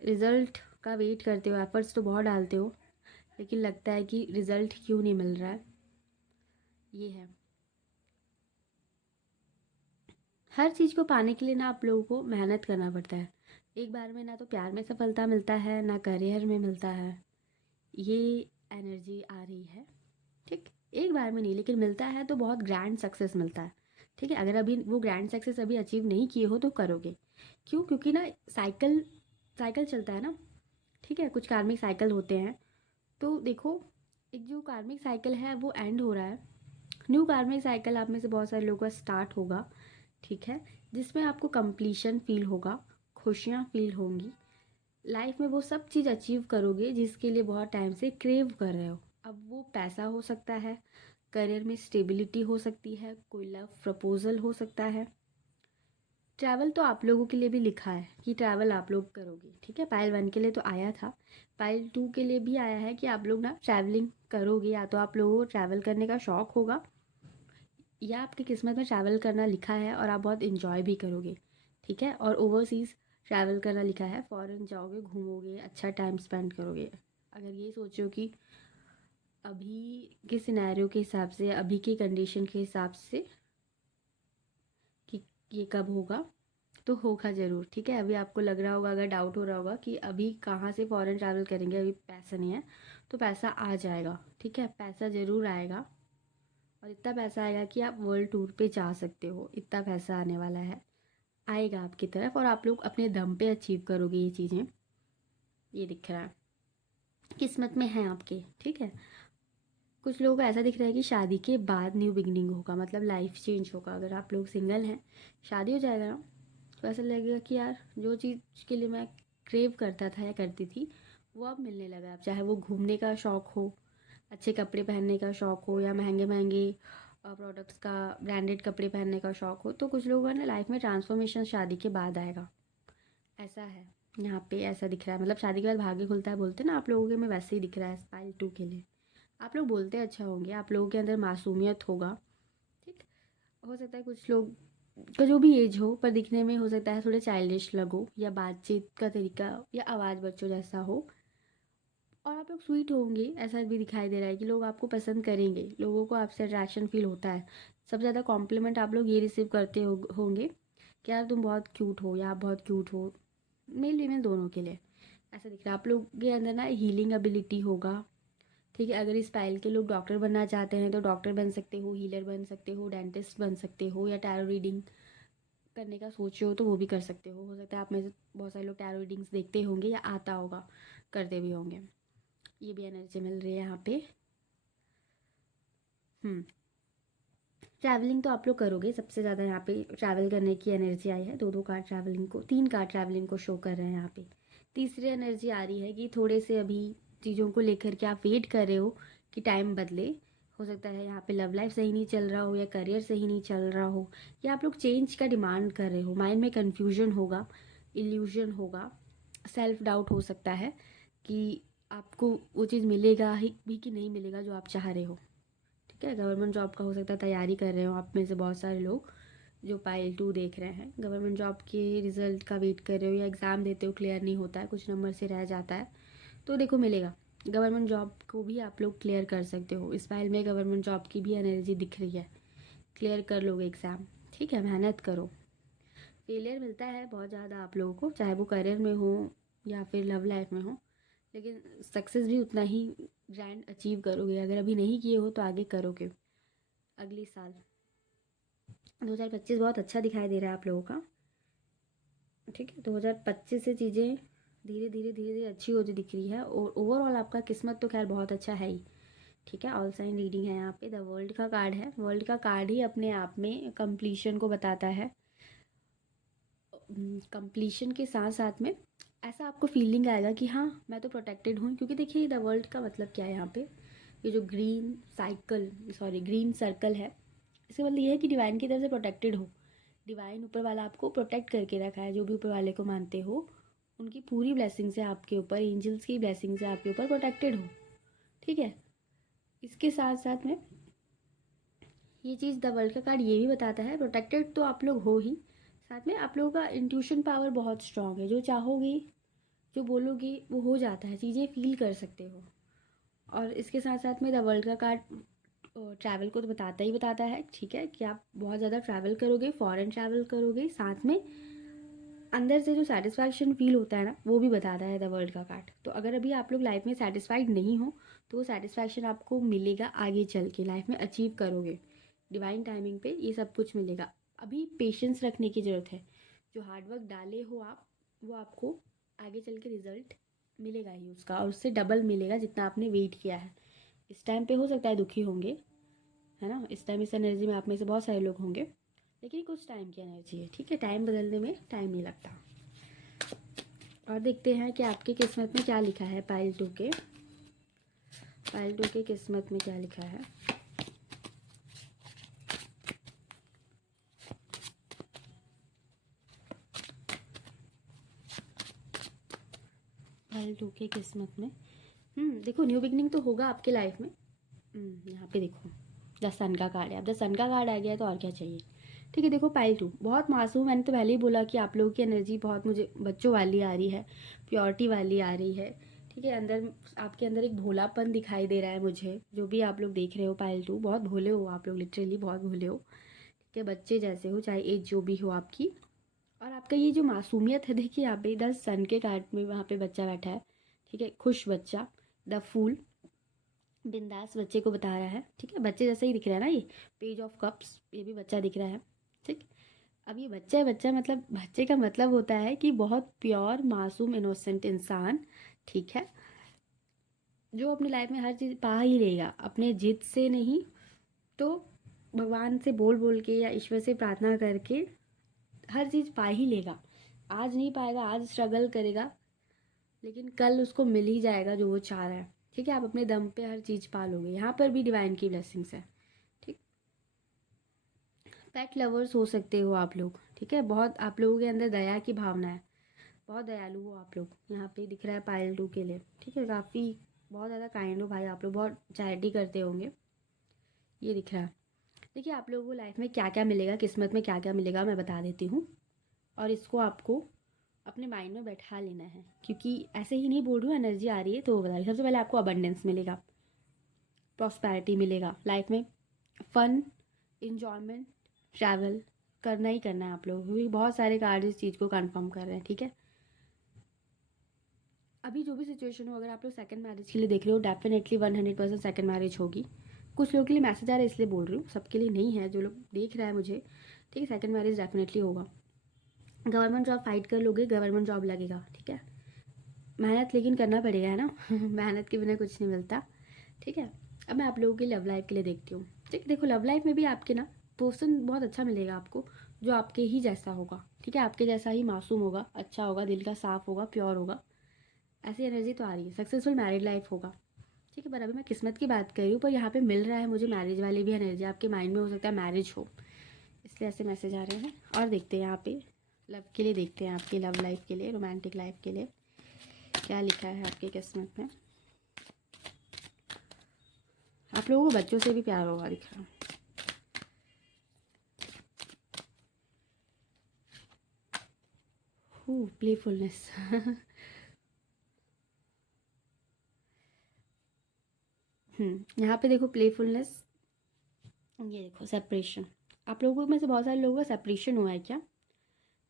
रिज़ल्ट का वेट करते हो, एफर्ट्स तो बहुत डालते हो, लेकिन लगता है कि रिज़ल्ट क्यों नहीं मिल रहा है, ये है। हर चीज़ को पाने के लिए ना आप लोगों को मेहनत करना पड़ता है। एक बार में ना तो प्यार में सफलता मिलता है, ना करियर में मिलता है, ये एनर्जी आ रही है, ठीक। एक बार में नहीं, लेकिन मिलता है तो बहुत ग्रैंड सक्सेस मिलता है, ठीक है। अगर अभी वो ग्रैंड सक्सेस अभी अचीव नहीं किए हो तो करोगे, क्यों, क्योंकि ना साइकिल साइकिल चलता है ना, ठीक है। कुछ कार्मिक साइकिल होते हैं, तो देखो एक जो कार्मिक साइकिल है वो एंड हो रहा है, न्यू कार्मिक साइकिल आप में से बहुत सारे लोगों का स्टार्ट होगा, ठीक है, जिसमें आपको कंप्लीशन फील होगा, खुशियाँ फील होंगी, लाइफ में वो सब चीज़ अचीव करोगे जिसके लिए बहुत टाइम से क्रेव कर रहे हो। अब वो पैसा हो सकता है, करियर में स्टेबिलिटी हो सकती है, कोई लव प्रपोजल हो सकता है, ट्रैवल तो आप लोगों के लिए भी लिखा है कि ट्रैवल आप लोग करोगे, ठीक है। पाइल 1 के लिए तो आया था, पाइल 2 के लिए भी आया है कि आप लोग ना ट्रैवलिंग करोगे, या तो आप लोगों को ट्रैवल करने का शौक़ होगा, या आपकी किस्मत में ट्रैवल करना लिखा है और आप बहुत इन्जॉय भी करोगे, ठीक है। और ओवरसीज़ ट्रैवल करना लिखा है, फॉरेन जाओगे, घूमोगे, अच्छा टाइम स्पेंड करोगे। अगर ये सोचो कि अभी के सिनेरियो के हिसाब से, अभी की कंडीशन के हिसाब से कि ये कब होगा, तो होगा ज़रूर, ठीक है। अभी आपको लग रहा होगा, अगर डाउट हो रहा होगा कि अभी कहाँ से फ़ॉरेन ट्रैवल करेंगे, अभी पैसा नहीं है, तो पैसा आ जाएगा, ठीक है, पैसा ज़रूर आएगा, और इतना पैसा आएगा कि आप वर्ल्ड टूर पे जा सकते हो, इतना पैसा आने वाला है, आएगा आपकी तरफ, और आप लोग अपने दम पे अचीव करोगे ये चीज़ें, ये दिख रहा है, किस्मत में है आपके, ठीक है। कुछ लोगों को ऐसा दिख रहा है कि शादी के बाद न्यू बिगनिंग होगा, मतलब लाइफ चेंज होगा। अगर आप लोग सिंगल हैं, शादी हो जाएगा ना, तो ऐसा लगेगा कि यार जो चीज़ के लिए मैं क्रेव करता था या करती थी, वो अब मिलने लगा। अब चाहे वो घूमने का शौक़ हो, अच्छे कपड़े पहनने का शौक़ हो, या महंगे महंगे प्रोडक्ट्स का, ब्रांडेड कपड़े पहनने का शौक़ हो, तो कुछ लोगों का ना लाइफ में ट्रांसफॉर्मेशन शादी के बाद आएगा, ऐसा है। यहाँ पे ऐसा दिख रहा है, मतलब शादी के बाद भाग्य खुलता है बोलते हैं ना, आप लोगों के में वैसे ही दिख रहा है स्पाइल 2 के लिए। आप लोग बोलते अच्छा होंगे, आप लोगों के अंदर मासूमियत होगा, ठीक। हो सकता है कुछ लोग का जो भी एज हो, पर दिखने में हो सकता है थोड़े चाइल्डिश लगो, या बातचीत का तरीका या आवाज़ बच्चों जैसा हो, और आप लोग स्वीट होंगे, ऐसा भी दिखाई दे रहा है कि लोग आपको पसंद करेंगे, लोगों को आपसे अट्रैक्शन फील होता है। सबसे ज़्यादा कॉम्प्लीमेंट आप लोग ये रिसीव करते होंगे कि यार तुम बहुत क्यूट हो, या आप बहुत क्यूट हो, मेल फीमेल दोनों के लिए ऐसा दिख रहा है। आप लोग के अंदर ना हीलिंग एबिलिटी होगा, ठीक है। अगर इस स्टाइल के लोग डॉक्टर बनना चाहते हैं तो डॉक्टर बन सकते हो, हीलर बन सकते हो, डेंटिस्ट बन सकते हो, या टैरो रीडिंग करने का सोचे हो तो वो भी कर सकते हो सकता है आप में से बहुत सारे लोग टैरो रीडिंग्स देखते होंगे, या आता होगा, करते भी होंगे। ये भी एनर्जी मिल रही है यहाँ पे। ट्रैवलिंग तो आप लोग करोगे, सबसे ज़्यादा यहाँ पे ट्रैवल करने की एनर्जी आई है। 2-2 कार्ड ट्रैवलिंग को, 3 कार्ड ट्रैवलिंग को शो कर रहे हैं यहाँ पे। तीसरी एनर्जी आ रही है कि थोड़े से अभी चीज़ों को लेकर के आप वेट कर रहे हो कि टाइम बदले। हो सकता है यहाँ पे लव लाइफ सही नहीं चल रहा हो, या करियर सही नहीं चल रहा हो, या आप लोग चेंज का डिमांड कर रहे हो, माइंड में कन्फ्यूजन होगा, इल्यूजन होगा, सेल्फ डाउट हो सकता है कि आपको वो चीज़ मिलेगा ही भी कि नहीं मिलेगा जो आप चाह रहे हो, ठीक है। गवर्नमेंट जॉब का हो सकता है तैयारी कर रहे हो आप में से बहुत सारे लोग जो पाइल 2 देख रहे हैं, गवर्नमेंट जॉब के रिज़ल्ट का वेट कर रहे हो, या एग्ज़ाम देते हो, क्लियर नहीं होता है, कुछ नंबर से रह जाता है, तो देखो मिलेगा। गवर्नमेंट जॉब को भी आप लोग क्लियर कर सकते हो, इस फाइल में गवर्नमेंट जॉब की भी एनर्जी दिख रही है, क्लियर कर लोगे एग्ज़ाम, ठीक है, मेहनत करो। फेलियर मिलता है बहुत ज़्यादा आप लोगों को, चाहे वो करियर में हो या फिर लव लाइफ में हो, लेकिन सक्सेस भी उतना ही ग्रैंड अचीव करोगे। अगर अभी नहीं किए हो तो आगे करोगे। अगले साल 2025 बहुत अच्छा दिखाई दे रहा है आप लोगों का। ठीक है, 2025 से चीज़ें धीरे धीरे धीरे धीरे अच्छी होती दिख रही है। और ओवरऑल आपका किस्मत तो खैर बहुत अच्छा है ही। ठीक है, ऑल साइन रीडिंग है यहाँ पे। द वर्ल्ड का कार्ड है। वर्ल्ड का कार्ड ही अपने आप में कंप्लीशन को बताता है। कंप्लीशन के साथ साथ में ऐसा आपको फीलिंग आएगा कि हाँ मैं तो प्रोटेक्टेड हूँ, क्योंकि देखिए द वर्ल्ड का मतलब क्या है यहाँ पे, ये जो ग्रीन सर्कल है, इसका मतलब ये है कि डिवाइन की तरफ से प्रोटेक्टेड हो। डिवाइन ऊपर वाला आपको प्रोटेक्ट करके रखा है। जो भी ऊपर वाले को मानते हो उनकी पूरी ब्लेसिंग से आपके ऊपर, एंजल्स की ब्लेसिंग से आपके ऊपर प्रोटेक्टेड हो। ठीक है, इसके साथ साथ में ये चीज़ द वर्ल्ड का कार्ड ये भी बताता है प्रोटेक्टेड तो आप लोग हो ही, साथ में आप लोगों का इंट्यूशन पावर बहुत स्ट्रांग है। जो चाहोगे, जो बोलोगे वो हो जाता है, चीज़ें फील कर सकते हो। और इसके साथ साथ में द वर्ल्ड का कार्ड ट्रैवल को तो बताता ही बताता है। ठीक है, कि आप बहुत ज़्यादा ट्रैवल करोगे, फॉरेन ट्रैवल करोगे, साथ में अंदर से जो सेटिस्फैक्शन फील होता है ना, वो भी बताता है द वर्ल्ड का कार्ड। तो अगर अभी आप लोग लाइफ में सेटिस्फाइड नहीं हो तो वो सेटिस्फैक्शन आपको मिलेगा आगे चल के, लाइफ में अचीव करोगे। डिवाइन टाइमिंग पे ये सब कुछ मिलेगा। अभी पेशेंस रखने की ज़रूरत है। जो हार्डवर्क डाले हो आप, वो आपको आगे चल के रिजल्ट मिलेगा ही उसका, और उससे डबल मिलेगा जितना आपने वेट किया है। इस टाइम पे हो सकता है दुखी होंगे, है ना, इस टाइम इस एनर्जी में आप में से बहुत सारे लोग होंगे, लेकिन कुछ टाइम की एनर्जी है। ठीक है, टाइम बदलने में टाइम नहीं लगता। और देखते हैं कि आपकी किस्मत में क्या लिखा है। पाइल टू के किस्मत में क्या लिखा है। पाइल टू के किस्मत में देखो न्यू बिगनिंग तो होगा आपके लाइफ में। यहाँ पे देखो द सन का कार्ड है। अब द सन का कार्ड आ गया तो और क्या चाहिए। ठीक है, देखो पाइल टू बहुत मासूम, मैंने तो पहले ही बोला कि आप लोगों की एनर्जी बहुत मुझे बच्चों वाली आ रही है, प्योरिटी वाली आ रही है। ठीक है, अंदर आपके अंदर एक भोलापन दिखाई दे रहा है मुझे। जो भी आप लोग देख रहे हो पाइल टू, बहुत भोले हो आप लोग, लिटरली बहुत भोले हो। ठीक है, बच्चे जैसे हो, चाहे एज जो भी हो आपकी। और आपका ये जो मासूमियत है, देखिए यहाँ पे द सन के कार्ड में वहाँ पे बच्चा बैठा है। ठीक है, खुश बच्चा, द फूल, बिंदास बच्चे को बता रहा है। ठीक है, बच्चे जैसा ही दिख रहा है ना, ये पेज ऑफ कप्स, ये भी बच्चा दिख रहा है। ठीक, अब ये बच्चा है, बच्चा मतलब बच्चे का मतलब होता है कि बहुत प्योर मासूम इनोसेंट इंसान। ठीक है, जो अपनी लाइफ में हर चीज़ पा ही लेगा, अपने जिद से नहीं तो भगवान से बोल बोल के या ईश्वर से प्रार्थना करके हर चीज़ पा ही लेगा। आज नहीं पाएगा, आज स्ट्रगल करेगा, लेकिन कल उसको मिल ही जाएगा जो वो चाह रहा है। ठीक है, आप अपने दम पे हर चीज़ पा लोगे। यहाँ पर भी डिवाइन की ब्लेसिंग्स है। ठीक, पेट लवर्स हो सकते हो आप लोग। ठीक है, बहुत आप लोगों के अंदर दया की भावना है, बहुत दयालु हो आप लोग। यहाँ पे दिख रहा है पायल टू के लिए। ठीक है, काफ़ी बहुत ज़्यादा काइंड हो भाई आप लोग, बहुत चैरिटी करते होंगे, ये दिख रहा है। देखिए आप लोगों को लाइफ में क्या क्या मिलेगा, किस्मत में क्या क्या मिलेगा मैं बता देती हूँ, और इसको आपको अपने माइंड में बैठा लेना है, क्योंकि ऐसे ही नहीं बोल रही हूँ, एनर्जी आ रही है तो वो बता रही हूँ। सबसे पहले आपको अबंडेंस मिलेगा, प्रॉस्पैरिटी मिलेगा, लाइफ में फन, इंजॉयमेंट, ट्रैवल करना ही करना है आप लोगों को, क्योंकि बहुत सारे कार्ड इस चीज़ को कंफर्म कर रहे हैं। ठीक है, अभी जो भी सिचुएशन हो, अगर आप लोग सेकंड मैरिज के लिए देख रहे हो, डेफिनेटली 100% सेकंड मैरिज होगी। कुछ लोगों के लिए मैसेज आ रहा है इसलिए बोल रही हूँ, सबके लिए नहीं है। जो लोग देख रहा है मुझे, ठीक है, सेकंड मैरिज डेफिनेटली होगा। गवर्नमेंट जॉब फाइट कर लोगे, गवर्नमेंट जॉब लगेगा। ठीक है, मेहनत लेकिन करना पड़ेगा, है ना मेहनत के बिना कुछ नहीं मिलता। ठीक है, अब मैं आप लोगों की लव लाइफ के लिए देखती हूँ। ठीक, देखो लव लाइफ में भी आपके ना पर्सन बहुत अच्छा मिलेगा आपको, जो आपके ही जैसा होगा। ठीक है, आपके जैसा ही मासूम होगा, अच्छा होगा, दिल का साफ होगा, प्योर होगा, ऐसी एनर्जी तो आ रही है। सक्सेसफुल मैरिड लाइफ होगा। ठीक है, पर अभी मैं किस्मत की बात कर रही हूँ, पर यहाँ पे मिल रहा है मुझे मैरिज वाली भी एनर्जी। आपके माइंड में हो सकता है मैरिज हो, इसलिए ऐसे मैसेज आ रहे हैं। और देखते हैं यहाँ पे लव के लिए, देखते हैं आपकी लव लाइफ के लिए, रोमांटिक लाइफ के लिए क्या लिखा है आपकी किस्मत में। आप लोगों को बच्चों से भी प्यार होगा दिख रहा। प्लेफुलनेस यहाँ पे देखो प्लेफुलनेस, ये देखो सेपरेशन। आप लोगों में से बहुत सारे लोगों का सेपरेशन हुआ है क्या।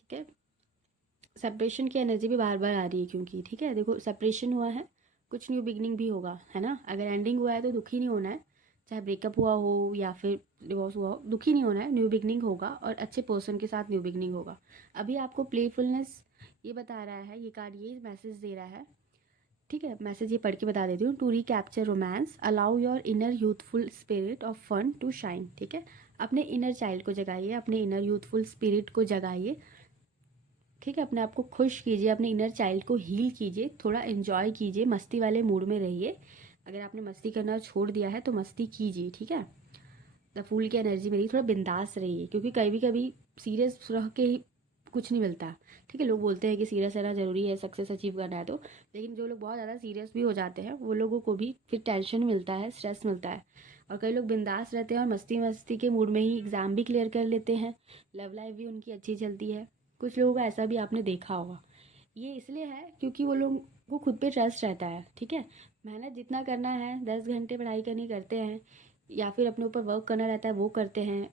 ठीक ठीक है। सेपरेशन की एनर्जी भी बार बार आ रही है क्योंकि, ठीक है, देखो सेपरेशन हुआ है, कुछ न्यू बिगनिंग भी होगा, है ना। अगर एंडिंग हुआ है तो दुखी नहीं होना है, चाहे ब्रेकअप हुआ हो या फिर डिवोर्स हुआ हो, दुखी नहीं होना है, न्यू बिगनिंग होगा और अच्छे पर्सन के साथ न्यू बिगनिंग होगा। अभी आपको प्लेफुलनेस ये बता रहा है, ये कार्ड ये मैसेज दे रहा है, ठीक है। मैसेज ये पढ़ के बता देती हूँ। To recapture romance, allow your inner youthful spirit of fun to shine, ठीक है। अपने इनर चाइल्ड को जगाइए, अपने इनर यूथफुल स्पिरिट को जगाइए, ठीक है। अपने आप को खुश कीजिए, अपने इनर चाइल्ड को हील कीजिए, थोड़ा एंजॉय कीजिए, मस्ती वाले मूड में रहिए। अगर आपने मस्ती करना छोड़ दिया है तो मस्ती कीजिए, ठीक है। द फूल की एनर्जी मेरी, थोड़ा बिंदास रहिए, क्योंकि कभी कभी सीरियस रह के ही कुछ नहीं मिलता, ठीक है। लोग बोलते हैं कि सीरियस रहना ज़रूरी है सक्सेस अचीव करना है तो, लेकिन जो लोग बहुत ज़्यादा सीरियस भी हो जाते हैं वो लोगों को भी फिर टेंशन मिलता है, स्ट्रेस मिलता है। और कई लोग बिंदास रहते हैं और मस्ती मस्ती के मूड में ही एग्ज़ाम भी क्लियर कर लेते हैं, लव लाइफ भी उनकी अच्छी चलती है। कुछ लोगों का ऐसा भी आपने देखा होगा। ये इसलिए है क्योंकि वो लोग को खुद पे ट्रस्ट रहता है, ठीक है। मेहनत जितना करना है, 10 घंटे पढ़ाई करनी करते हैं, या फिर अपने ऊपर वर्क करना रहता है वो करते हैं।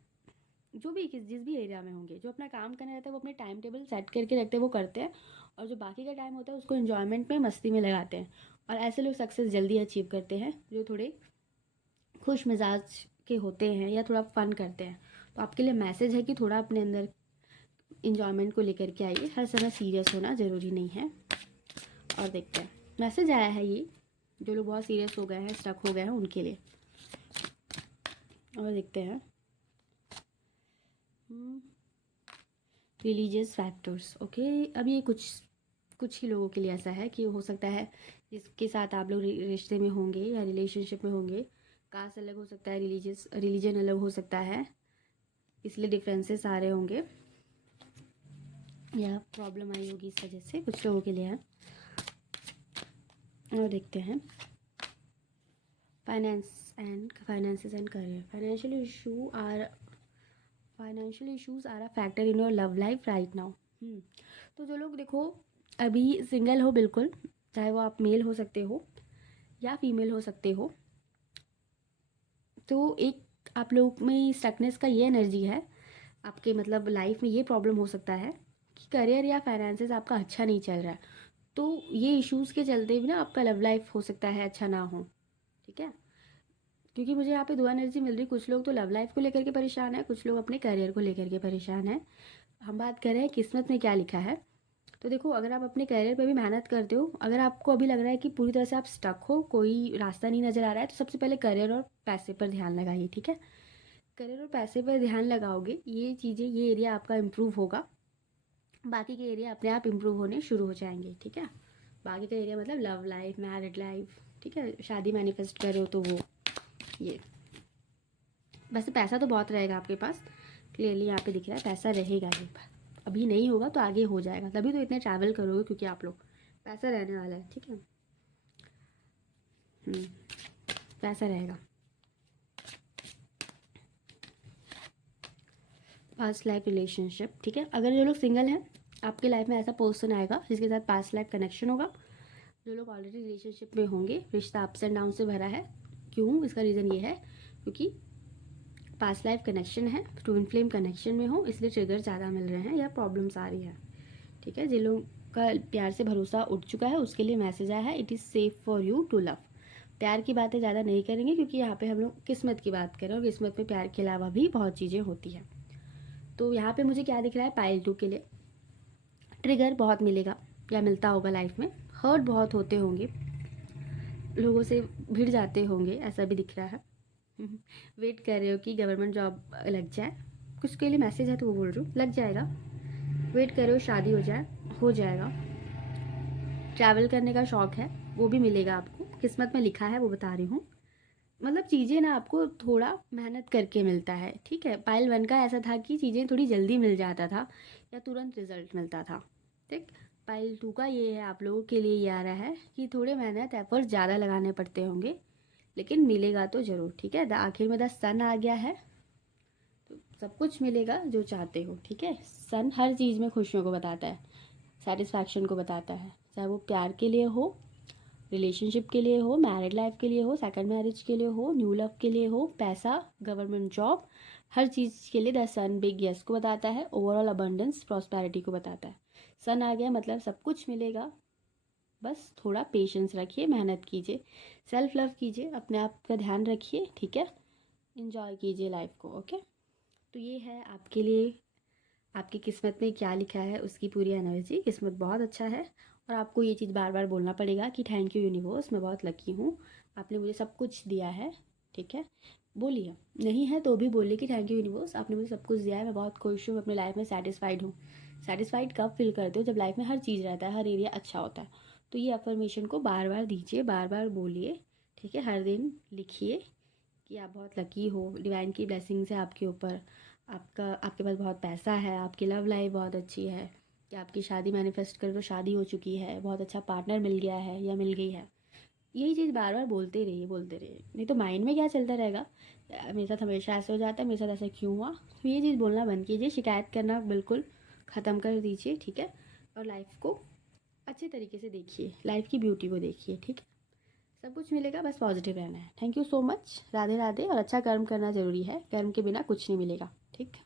जो भी जिस भी एरिया में होंगे, जो अपना काम करना रहता है वो अपने टाइम टेबल सेट करके रखते हैं, वो करते हैं। और जो बाकी का टाइम होता है उसको इन्जॉयमेंट में, मस्ती में लगाते हैं। और ऐसे लोग सक्सेस जल्दी अचीव करते हैं जो थोड़े खुश मिजाज के होते हैं या थोड़ा फन करते हैं। तो आपके लिए मैसेज है कि थोड़ा अपने अंदर इंजॉयमेंट को लेकर के आइए, हर समय सीरियस होना ज़रूरी नहीं है। और देखते हैं, मैसेज आया है ये जो लोग बहुत सीरियस हो गए हैं, स्टक हो गए हैं, उनके लिए। और देखते हैं रिलीजियस फैक्टर्स, ओके। अब ये कुछ ही लोगों के लिए ऐसा है कि हो सकता है जिसके साथ आप लोग रिश्ते में होंगे या रिलेशनशिप में होंगे, कास्ट अलग हो सकता है, रिलीजन अलग हो सकता है, इसलिए डिफरेंसेस आ रहे होंगे या प्रॉब्लम आई होगी इस वजह से, कुछ लोगों के लिए है। और देखते हैं finances and career. Financial issues are a factor in your love life right now. तो जो लोग देखो अभी सिंगल हो, बिल्कुल, चाहे वो आप मेल हो सकते हो या फीमेल हो सकते हो, तो एक आप लोग में स्टकनेस का ये एनर्जी है, आपके मतलब लाइफ में ये प्रॉब्लम हो सकता है कि करियर या फाइनेंसेस आपका अच्छा नहीं चल रहा है। तो ये इश्यूज़ के चलते भी ना आपका लव लाइफ हो सकता है अच्छा ना हो, ठीक है। क्योंकि मुझे यहाँ पे दो एनर्जी मिल रही, कुछ लोग तो लव लाइफ को लेकर के परेशान है, कुछ लोग अपने करियर को लेकर के परेशान है। हम बात कर रहे हैं किस्मत में क्या लिखा है। तो देखो, अगर आप अपने करियर पे भी मेहनत करते हो, अगर आपको अभी लग रहा है कि पूरी तरह से आप स्टक हो, कोई रास्ता नहीं नज़र आ रहा है, तो सबसे पहले करियर और पैसे पर ध्यान लगाइए, ठीक है। करियर और पैसे पर ध्यान लगाओगे, ये चीज़ें, ये एरिया आपका इम्प्रूव होगा, बाकी के एरिया अपने आप इम्प्रूव होने शुरू हो जाएंगे, ठीक है। बाकी का एरिया मतलब लव लाइफ, मैरिड लाइफ, ठीक है, शादी मैनिफेस्ट कर रहे हो तो वो, ये वैसे पैसा तो बहुत रहेगा आपके पास, क्लियरली यहाँ पे दिख रहा है पैसा रहेगा ही। अभी नहीं होगा तो आगे हो जाएगा, तभी तो इतने ट्रैवल करोगे, क्योंकि आप लोग, पैसा रहने वाला है, ठीक है। पैसा रहेगा। पास्ट लाइफ रिलेशनशिप, ठीक है। अगर जो लोग सिंगल हैं, आपके लाइफ में ऐसा पर्सन आएगा जिसके साथ पास्ट लाइफ कनेक्शन होगा। जो लोग ऑलरेडी रिलेशनशिप में होंगे, रिश्ता अप्स एंड डाउन से भरा है। क्यों? इसका रीज़न ये है क्योंकि पास्ट लाइफ कनेक्शन है, ट्विन फ्लेम कनेक्शन में हो, इसलिए ट्रिगर ज़्यादा मिल रहे हैं या प्रॉब्लम्स आ रही है, ठीक है। जिन लोगों का प्यार से भरोसा उठ चुका है उसके लिए मैसेज आया है, it is safe for you to love. प्यार की बातें ज़्यादा नहीं करेंगे क्योंकि यहाँ पे हम लोग किस्मत की बात करें, और किस्मत में प्यार के अलावा भी बहुत चीज़ें होती हैं। तो यहाँ पे मुझे क्या दिख रहा है, पाइल 2 के लिए ट्रिगर बहुत मिलेगा या मिलता होगा लाइफ में, हर्ट बहुत होते होंगे, लोगों से भिड़ जाते होंगे, ऐसा भी दिख रहा है। वेट कर रहे हो कि गवर्नमेंट जॉब लग जाए, कुछ के लिए मैसेज है तो वो बोल रही हूँ, लग जाएगा। वेट कर रहे हो शादी हो जाए, हो जाएगा। ट्रैवल करने का शौक़ है, वो भी मिलेगा आपको, किस्मत में लिखा है, वो बता रही हूँ। मतलब चीज़ें ना आपको थोड़ा मेहनत करके मिलता है, ठीक है। पाइल 1 का ऐसा था कि चीज़ें थोड़ी जल्दी मिल जाता था या तुरंत रिजल्ट मिलता था, ठीक। पाइल 2 का ये है, आप लोगों के लिए ये आ रहा है कि थोड़े मेहनत एफर्ट ज़्यादा लगाने पड़ते होंगे, लेकिन मिलेगा तो ज़रूर, ठीक है। आखिर में द सन आ गया है, तो सब कुछ मिलेगा जो चाहते हो, ठीक है। सन हर चीज़ में खुशियों को बताता है, सेटिस्फैक्शन को बताता है, चाहे वो प्यार के लिए हो, रिलेशनशिप के लिए हो, मैरिड लाइफ के लिए हो, सेकंड मैरिज के लिए हो, न्यू लव के लिए हो, पैसा, गवर्नमेंट जॉब, हर चीज़ के लिए द सन बिग यस को बताता है, ओवरऑल अबंडेंस प्रॉस्पेरिटी को बताता है। सन आ गया मतलब सब कुछ मिलेगा, बस थोड़ा पेशेंस रखिए, मेहनत कीजिए, सेल्फ लव कीजिए, अपने आप का ध्यान रखिए, ठीक है, इन्जॉय कीजिए लाइफ को। ओके, तो ये है आपके लिए आपकी किस्मत में क्या लिखा है उसकी पूरी एनर्जी। किस्मत बहुत अच्छा है और आपको ये चीज़ बार बार बोलना पड़ेगा कि थैंक यू यूनिवर्स, मैं बहुत लकी हूँ, आपने मुझे सब कुछ दिया है, ठीक है। बोलिए, नहीं है तो भी बोलिए कि थैंक यू यूनिवर्स, आपने मुझे सब कुछ दिया है, मैं बहुत खुश हूँ, अपनी लाइफ में सेटिस्फाइड हूँ। सेटिस्फाइड कब फील करते हो? जब लाइफ में हर चीज़ रहता है, हर एरिया अच्छा होता है। तो ये अफर्मेशन को बार बार दीजिए, बार बार बोलिए, ठीक है। हर दिन लिखिए कि आप बहुत लकी हो, डिवाइन की ब्लेसिंग्स है आपके ऊपर, आपके पास बहुत पैसा है, आपकी लव लाइफ बहुत अच्छी है, कि आपकी शादी मैनिफेस्ट करो तो शादी हो चुकी है, बहुत अच्छा पार्टनर मिल गया है या मिल गई है। यही चीज़ बार बार बोलते रहिए, बोलते रहिए, नहीं तो माइंड में क्या चलता रहेगा, मेरे साथ हमेशा ऐसे हो जाता है, मेरे साथ ऐसा क्यों हुआ। तो ये चीज़ बोलना बंद कीजिए, शिकायत करना बिल्कुल ख़त्म कर दीजिए, ठीक है। और लाइफ को अच्छे तरीके से देखिए, लाइफ की ब्यूटी को देखिए, ठीक है। सब कुछ मिलेगा, बस पॉजिटिव रहना है। Thank you so much. Radhe Radhe. और अच्छा कर्म करना ज़रूरी है, कर्म के बिना कुछ नहीं मिलेगा, ठीक।